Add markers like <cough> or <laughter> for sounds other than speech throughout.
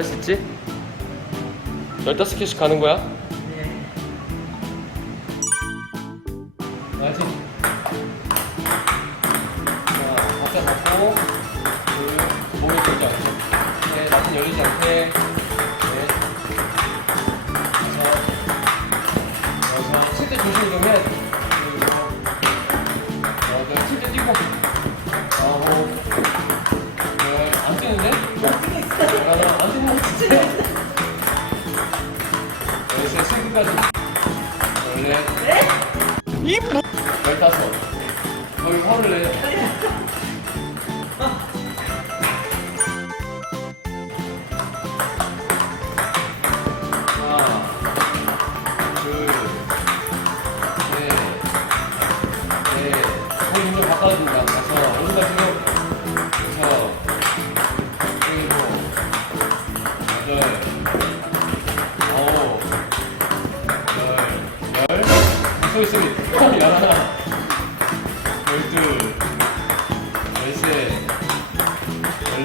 할 수 있지? 15개씩 가는 거야? 네. 알지? 자, 박자 잡고, 둘, 몸이 들지 않게. 네, 나쁜 열리지 않게. 네. 다섯, 여섯, 칠때 조심 좀 해. 열세, 스물까지. 열넷, 열다섯. 거의 화를 내.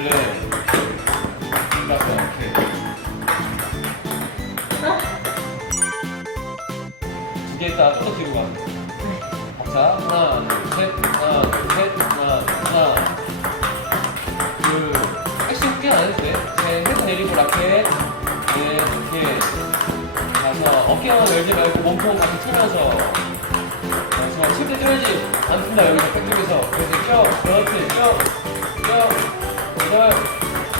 열넷, 열다섯, 오케이. 두개 있다, 조금 뒤로 가. 자, 하나, 둘, 셋, 하나, 둘, 셋, 하나, 둘, 하나, 둘. 핵심 크게 안 해도 돼. 셋, 해서 내리고 라켓. 넷, 이렇게. 다섯, 어깨만 열지 말고 몸통 같이 틀면서. 그래서 칠때 뛰어야지 안 튼다 여기서 백쪽에서 그래서 뛰어 그렇지 뛰어 뛰어 여덟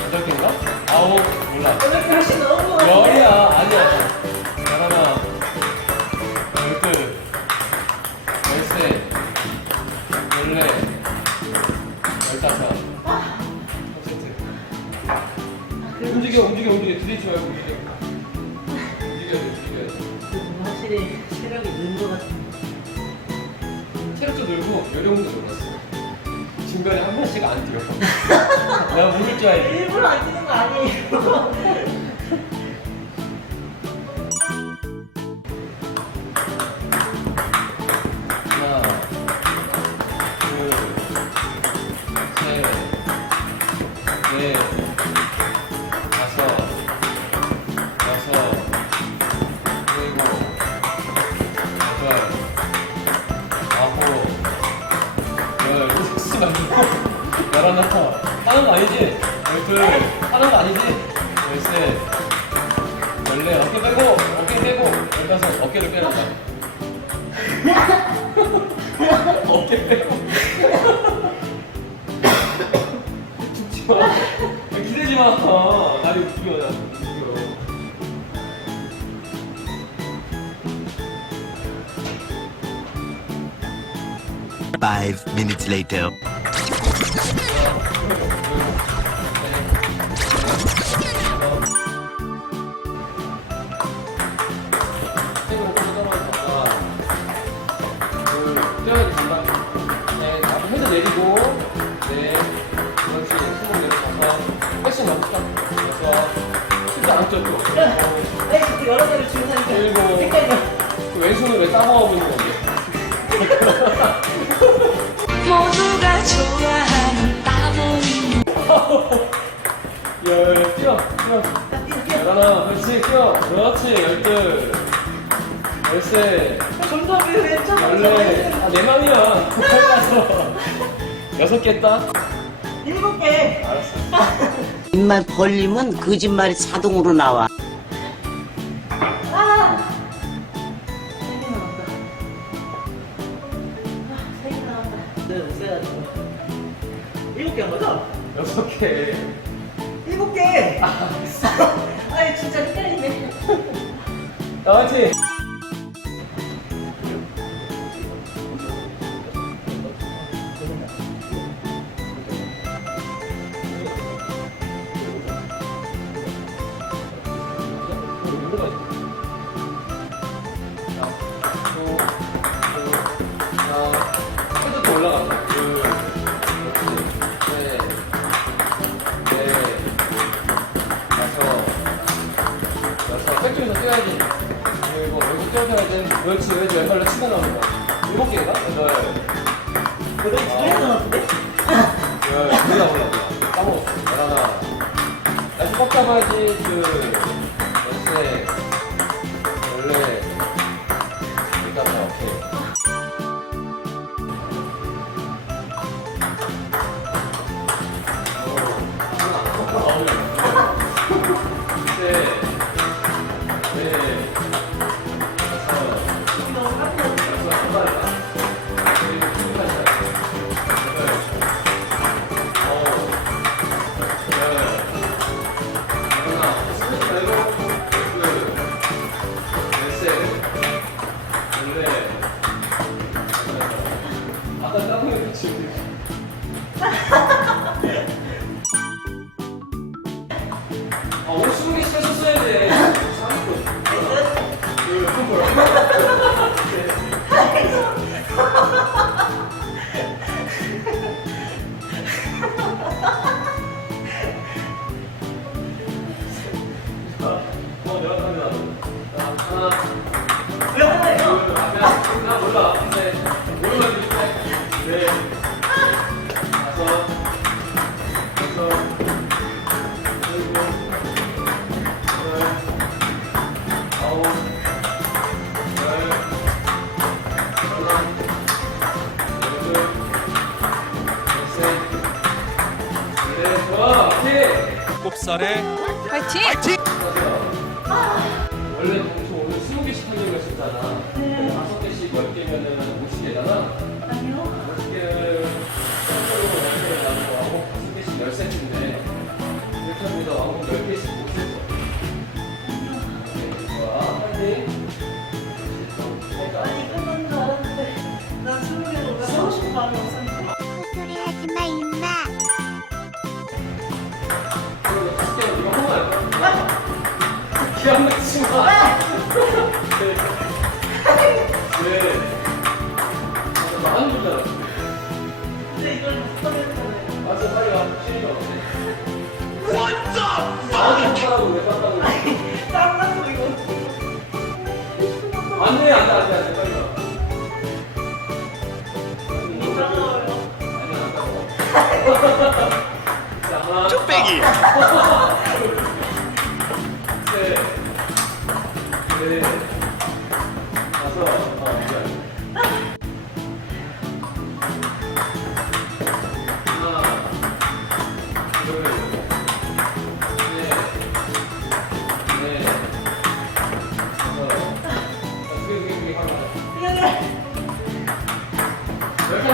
여덟 개인가? 아홉. 몰라. 글씨 너무. 열이야. 아니야. 열하나. 열둘. 열셋. 열넷. 열다섯. 움직여 움직여 움직여. 들이지 말고 움직여. 움직여야 돼 움직여야 돼. 확실히 체력이 는것 같아. 체력도 늘고 요령도 늘었어. 중간에 한 번씩 안 뛰어. <laughs> 내가 모를 줄 알지. 일부러 안 뛰는 거 아니에요. 열, 스만 열하나, 하는 거 아니지? 열둘, 하는 거 아니지? 열셋, 열넷, 어깨 빼고, 어깨 빼고, 열다섯, 어깨를 빼란다. <laughs> 어깨 빼고. Five minutes later. 내리고 네, 그렇지. 손을 내려가서. 그래서 진짜 안 여러 개를 주고 사니까 일곱. 헷갈려. 그 왼손을 왜 따먹어 보는 건데? 모두가 좋아하는 따봉 열, 뛰어, 뛰어. 열하나, 그렇지, 뛰어. 그렇지, 열둘, 열셋, 정답이 왜 저거 열넷. 아, 내 맘이야. 골라서. 여섯 개 했다? 일곱 개. 알았어. <laughs> 입만 벌리면 거짓말이 자동으로 나와. 네, 세가지고. 일곱 개 한 거죠? 여섯 개. 일곱 개! 아니, 진짜 헷갈리네. 나왔지? 그렇지. 왼쪽 왼발로 치고 나오는 거야. 일곱 개인가? 여덟, 그래, 두개 나왔는데? 열, 두개나 올라가. 까먹었어. 열하나. 나꽉 잡아야지 둘 17살에 파이팅! 파이팅! 네. 네. 아. 안 돼, 안 돼, 안 돼,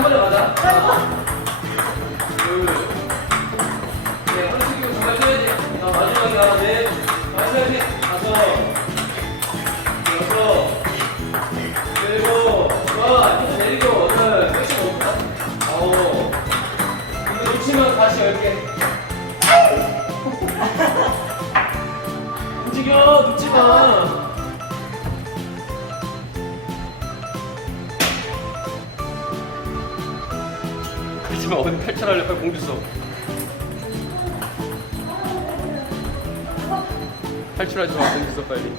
번에 가자. 하나, 둘, 네, 한식이고 정말 쳐야지. 자, 마지막이야. 넷, 마지막이 다섯, 여섯, 일곱, 좋아. 이제 내리고, 여덟, 셋이 없다. 아홉. 이거 놓치면 다시 열 개. 움직여. 그러지마 어디 탈출하려 빨리 공주 써. 탈출하지. 마 공주 써 빨리